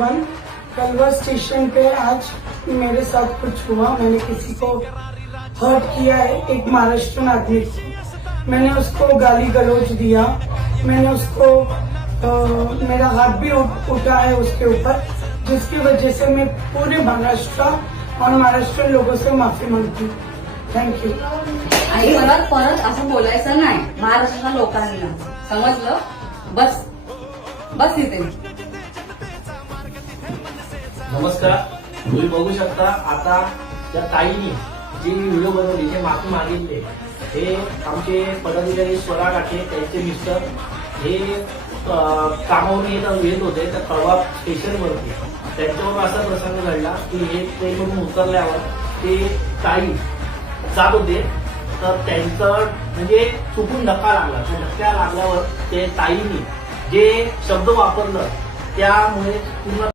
कलवा station पे आज मेरे साथ कुछ हुआ। मैंने किसी को हर्ट किया है, एक महाराष्ट्र आदमी को। मैंने उसको गाली गलौज दिया, मैंने उसको मेरा हाथ भी उठा है उसके ऊपर, जिसकी वजह से मैं पूरे महाराष्ट्र और महाराष्ट्र लोगों से माफी मांगती हूँ। Thank you. आणि परत परत असं बोलायचं नाही महाराष्ट्राच्या लोकांना, समजलं? बस बस इथे. नमस्कार. तुम्ही बघू शकता आता त्या ताईने जी व्हिडिओ बनवली, जे माफी मागितले, हे आमचे पदाधिकारी स्वरा काटे त्यांचे मिस्टर हे कामावर येत होते त्या कळवा स्टेशनवरती. त्यांच्यावर असा प्रसंग घडला की हे ट्रेनवरून उतरल्यावर ते ताई जात होते, तर त्यांचं म्हणजे चुकून धक्का लागला. त्या धक्का लागल्यावर ते ताईने जे शब्द वापरलं त्यामुळे पूर्ण